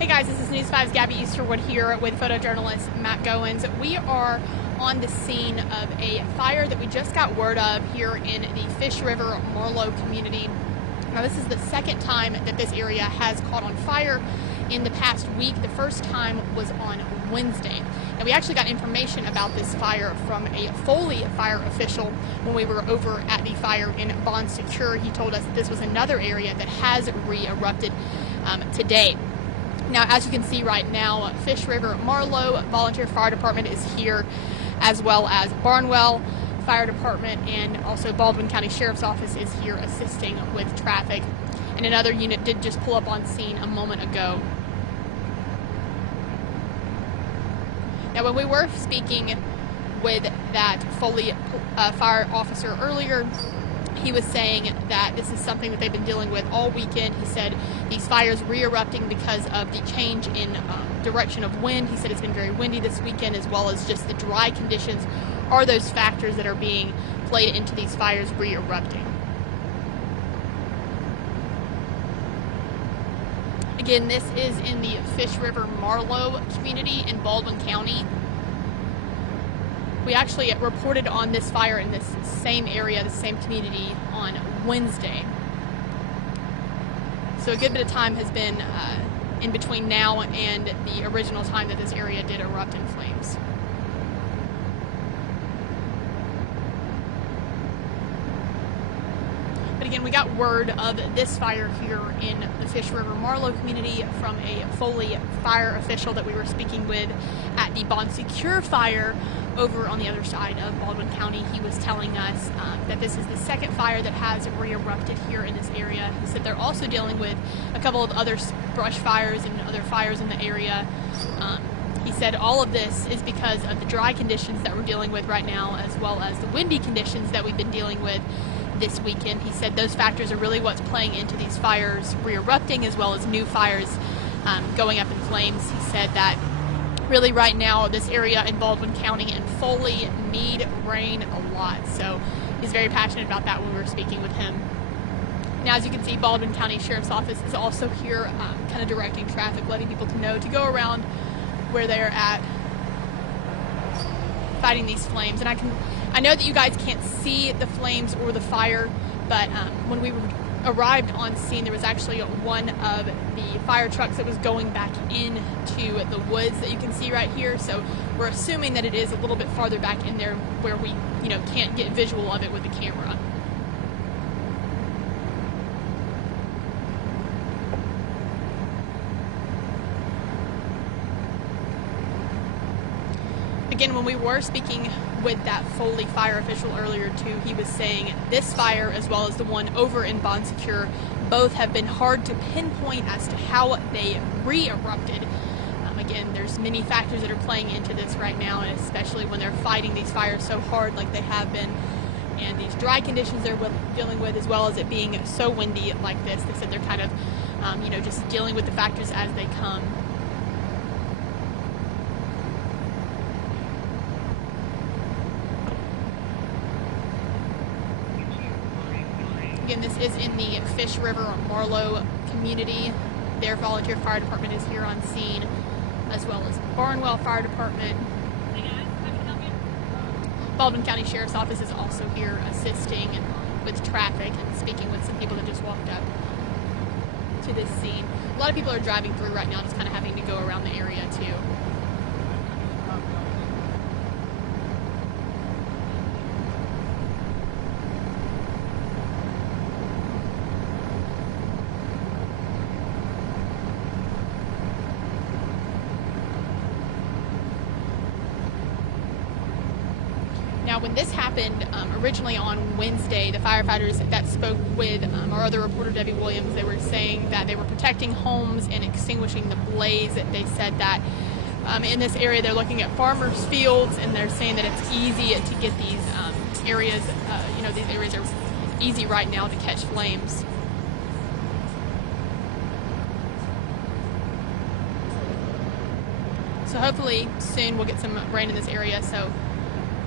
Hey guys, this is News 5's Gabby Easterwood here with photojournalist Matt Goins. We are on the scene of a fire that we just got word of here in the River-Marlow community. Now this is the second time that this area has caught on fire in the past week. The first time was on Wednesday. And we actually got information about this fire from a Foley fire official when we were over at the fire in Bon Secure. He told us that this was another area that has re-erupted today. Now, as you can see right now, River-Marlow Volunteer Fire Department is here, as well as Barnwell Fire Department, and also Baldwin County Sheriff's Office is here assisting with traffic. And another unit did just pull up on scene a moment ago. Now, when we were speaking with that Foley fire officer earlier, he was saying that this is something that they've been dealing with all weekend. He said these fires re-erupting because of the change in direction of wind. He said it's been very windy this weekend, as well as just the dry conditions are those factors that are being played into these fires re-erupting. Again, this is in the River-Marlow community in Baldwin County. We actually reported on this fire in this same area, the same community, on Wednesday. So a good bit of time has been in between now and the original time that this area did erupt in flames. But again, we got word of this fire here in the River-Marlow community from a Foley fire official that we were speaking with at the Bon Secure fire over on the other side of Baldwin County. He was telling us that this is the second fire that has re-erupted here in this area. He said they're also dealing with a couple of other brush fires and other fires in the area. He said all of this is because of the dry conditions that we're dealing with right now, as well as the windy conditions that we've been dealing with this weekend. He said those factors are really what's playing into these fires re-erupting, as well as new fires going up in flames. He said that really right now this area in Baldwin County and Foley need rain a lot. So he's very passionate about that when we were speaking with him. Now, as you can see, Baldwin County Sheriff's Office is also here kind of directing traffic, letting people know to go around where they're at fighting these flames. And I know that you guys can't see the flames or the fire, but when we arrived on scene, there was actually one of the fire trucks that was going back into the woods that you can see right here. So we're assuming that it is a little bit farther back in there where we, can't get visual of it with the camera. Again, when we were speaking with that Foley fire official earlier too, he was saying this fire, as well as the one over in Bon Secure, both have been hard to pinpoint as to how they re-erupted. Again, there's many factors that are playing into this right now, and especially when they're fighting these fires so hard like they have been, and these dry conditions they're dealing with, as well as it being so windy like this. They said they're kind of, just dealing with the factors as they come. Again, this is in the River-Marlow community. Their volunteer fire department is here on scene, as well as Barnwell Fire Department. Hey guys, how can I help you? Baldwin County Sheriff's Office is also here assisting with traffic and speaking with some people that just walked up to this scene. A lot of people are driving through right now, just kind of having to go around the area too. Now, when this happened originally on Wednesday, the firefighters that spoke with our other reporter, Debbie Williams, they were saying that they were protecting homes and extinguishing the blaze. They said that in this area they're looking at farmers' fields, and they're saying that it's easy to get these areas, these areas are easy right now to catch flames. So hopefully soon we'll get some rain in this area, so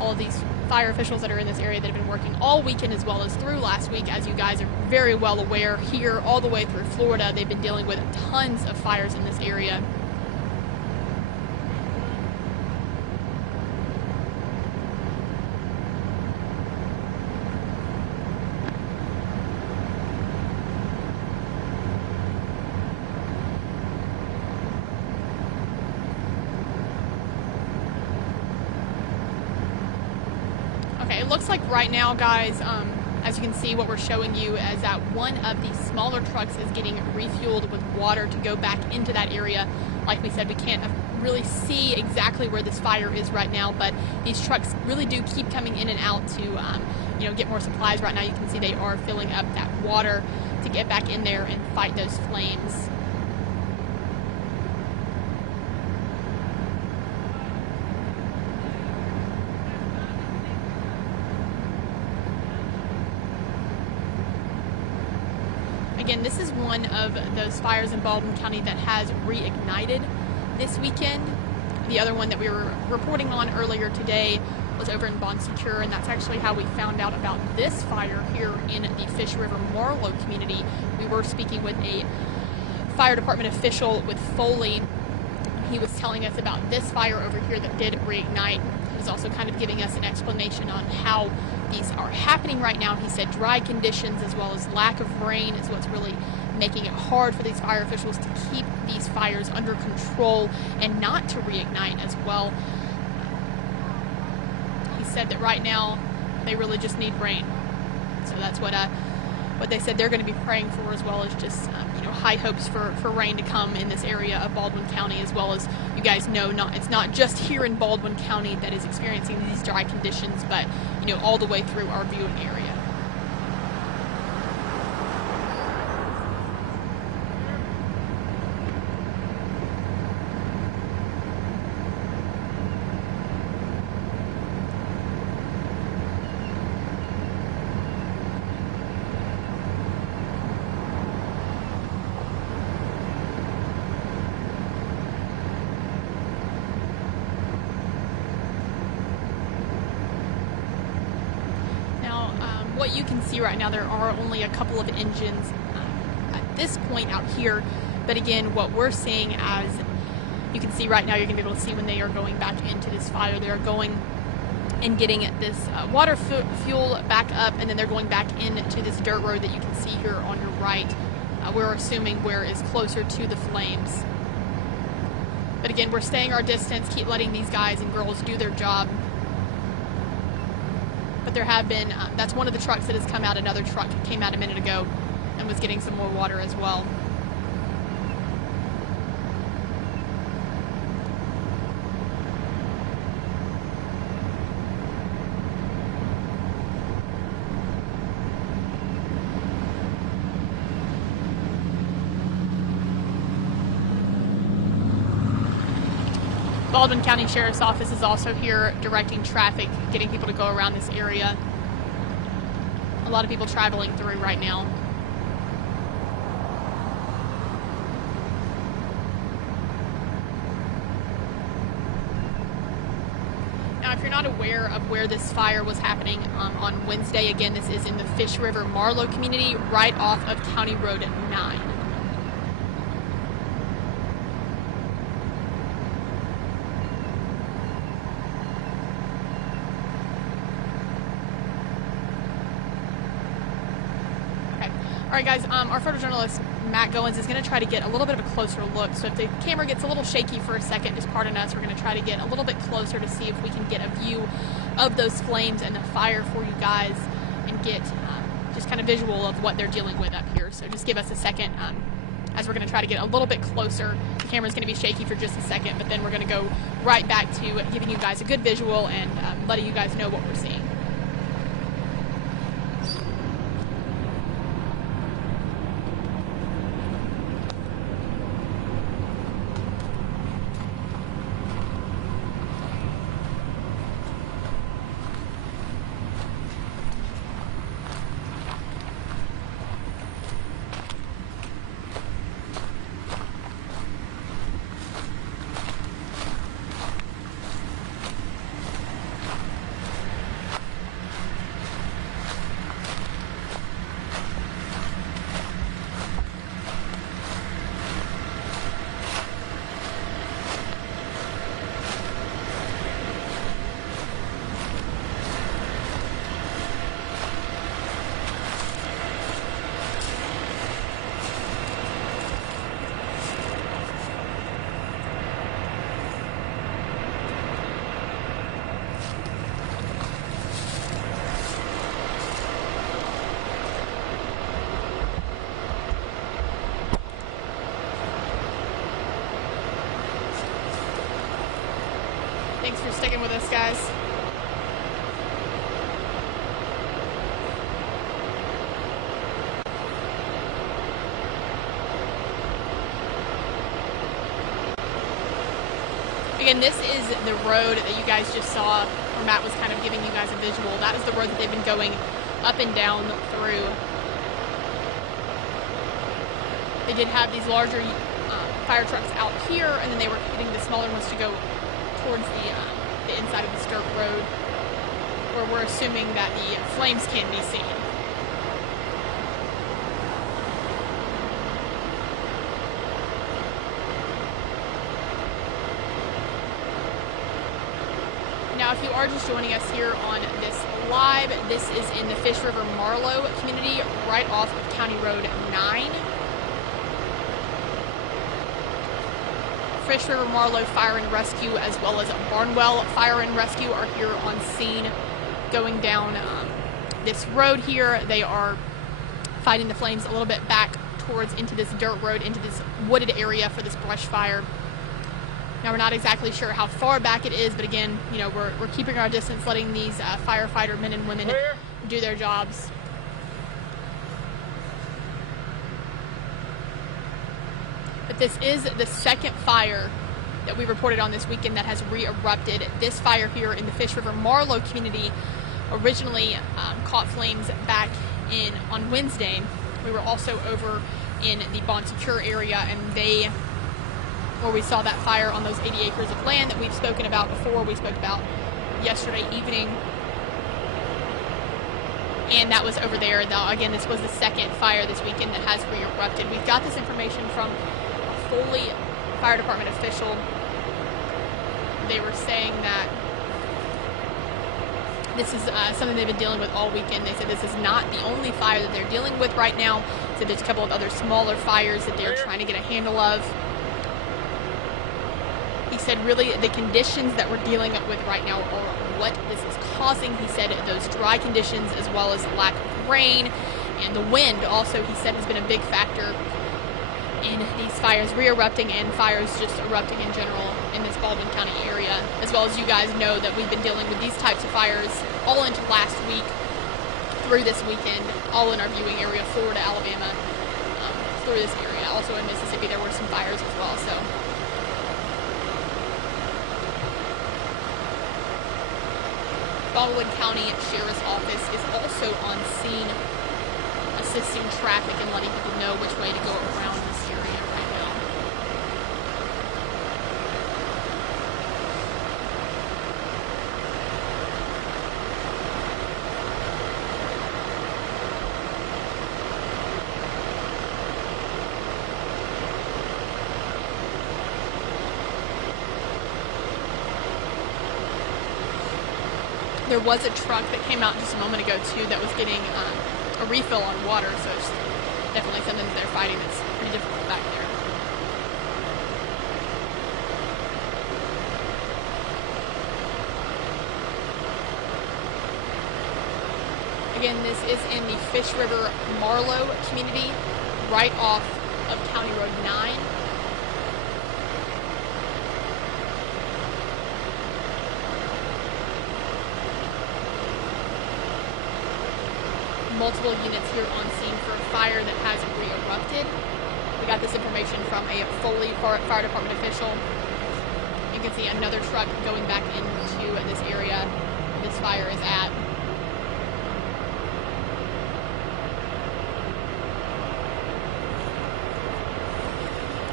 all of these fire officials that are in this area that have been working all weekend as well as through last week. As you guys are very well aware, here all the way through Florida, they've been dealing with tons of fires in this area. Okay, it looks like right now, guys, as you can see, what we're showing you is that one of the smaller trucks is getting refueled with water to go back into that area. Like we said, we can't really see exactly where this fire is right now, but these trucks really do keep coming in and out to, get more supplies. Right now, you can see they are filling up that water to get back in there and fight those flames. Again, this is one of those fires in Baldwin County that has reignited this weekend. The other one that we were reporting on earlier today was over in Bon Secour, and that's actually how we found out about this fire here in the Fish River-Marlow community. We were speaking with a fire department official with Foley. He was telling us about this fire over here that did reignite. He was also kind of giving us an explanation on how these are happening right now. He said dry conditions as well as lack of rain is what's really making it hard for these fire officials to keep these fires under control and not to reignite as well. He said that right now they really just need rain. So that's what they said they're going to be praying for, as well as just high hopes for rain to come in this area of Baldwin County, as well as you guys know, it's not just here in Baldwin County that is experiencing these dry conditions, but all the way through our viewing area. What you can see right now, there are only a couple of engines at this point out here, but again, what we're seeing, as you can see right now, you're going to be able to see when they are going back into this fire, they are going and getting this water fuel back up, and then they're going back into this dirt road that you can see here on your right. We're assuming where is closer to the flames. But again, we're staying our distance, keep letting these guys and girls do their job. But there have been, that's one of the trucks that has come out. Another truck came out a minute ago and was getting some more water as well. Baldwin County Sheriff's Office is also here directing traffic, getting people to go around this area. A lot of people traveling through right now. Now, if you're not aware of where this fire was happening on Wednesday, again, this is in the Fish River-Marlow community, right off of County Road 9. All right, guys, our photojournalist, Matt Goins, is going to try to get a little bit of a closer look. So if the camera gets a little shaky for a second, just pardon us. We're going to try to get a little bit closer to see if we can get a view of those flames and the fire for you guys and get just kind of visual of what they're dealing with up here. So just give us a second as we're going to try to get a little bit closer. The camera's going to be shaky for just a second, but then we're going to go right back to giving you guys a good visual and letting you guys know what we're seeing. Thanks for sticking with us, guys. Again, this is the road that you guys just saw, where Matt was kind of giving you guys a visual. That is the road that they've been going up and down through. They did have these larger fire trucks out here, and then they were hitting the smaller ones to go towards the inside of this dirt road, where we're assuming that the flames can be seen. Now, if you are just joining us here on this live, this is in the Fish River-Marlow community, right off of County Road 9. Fish River-Marlow Fire and Rescue, as well as Barnwell Fire and Rescue, are here on scene, going down this road here. They are fighting the flames a little bit back towards into this dirt road, into this wooded area for this brush fire. Now, we're not exactly sure how far back it is, but again, you know, we're keeping our distance, letting these firefighter men and women do their jobs. But this is the second fire that we reported on this weekend that has re-erupted. This fire here in the Fish River-Marlow community originally caught flames back on Wednesday. We were also over in the Bon Secure area, and where we saw that fire on those 80 acres of land that we've spoken about before. We spoke about yesterday evening, and that was over there. Now, again, this was the second fire this weekend that has re-erupted. We've got this information from a Foley Fire Department official. They were saying that this is something they've been dealing with all weekend. They said this is not the only fire that they're dealing with right now. They said there's a couple of other smaller fires that they're trying to get a handle of. He said really the conditions that we're dealing with right now are what this is causing. He said those dry conditions, as well as lack of rain, and the wind also, he said, has been a big factor in these fires re-erupting and fires just erupting in general in this Baldwin County area. As well as you guys know that we've been dealing with these types of fires all into last week, through this weekend, all in our viewing area, Florida, Alabama, through this area. Also in Mississippi there were some fires as well. So Baldwin County Sheriff's Office is also on scene, assisting traffic and letting people know which way to go around this area right now. There was a truck that came out just a moment ago, too, that was getting a refill on water, so it's definitely something that they're fighting that's pretty difficult back there. Again, this is in the Fish River-Marlow community, right off of County Road 9. Multiple units here on scene for a fire that has re-erupted. We got this information from a Foley Fire Department official. You can see another truck going back into this area where this fire is at.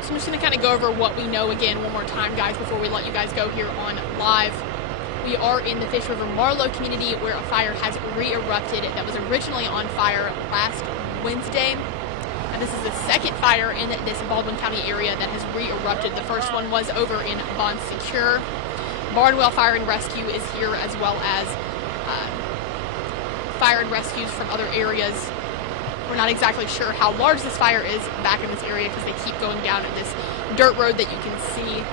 So I'm just going to kind of go over what we know again one more time, guys, before we let you guys go here on live. We are in the Fish River-Marlow community where a fire has re-erupted that was originally on fire last Wednesday. And this is the second fire in this Baldwin County area that has re-erupted. The first one was over in Bon Secure. Barnwell Fire and Rescue is here, as well as fire and rescues from other areas. We're not exactly sure how large this fire is back in this area because they keep going down at this dirt road that you can see.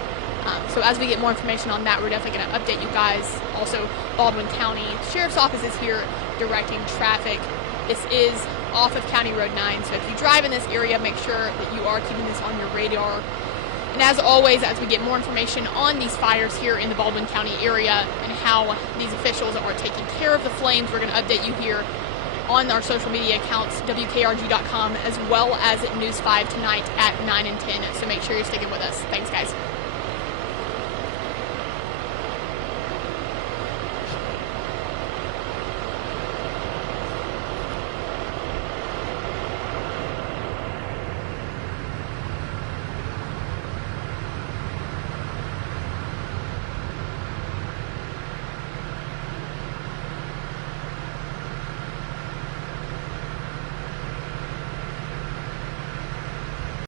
So as we get more information on that, we're definitely going to update you guys. Also, Baldwin County Sheriff's Office is here directing traffic. This is off of County Road 9, so if you drive in this area, make sure that you are keeping this on your radar. And as always, as we get more information on these fires here in the Baldwin County area and how these officials are taking care of the flames, we're going to update you here on our social media accounts, WKRG.com, as well as at News 5 tonight at 9 and 10. So make sure you're sticking with us. Thanks, guys.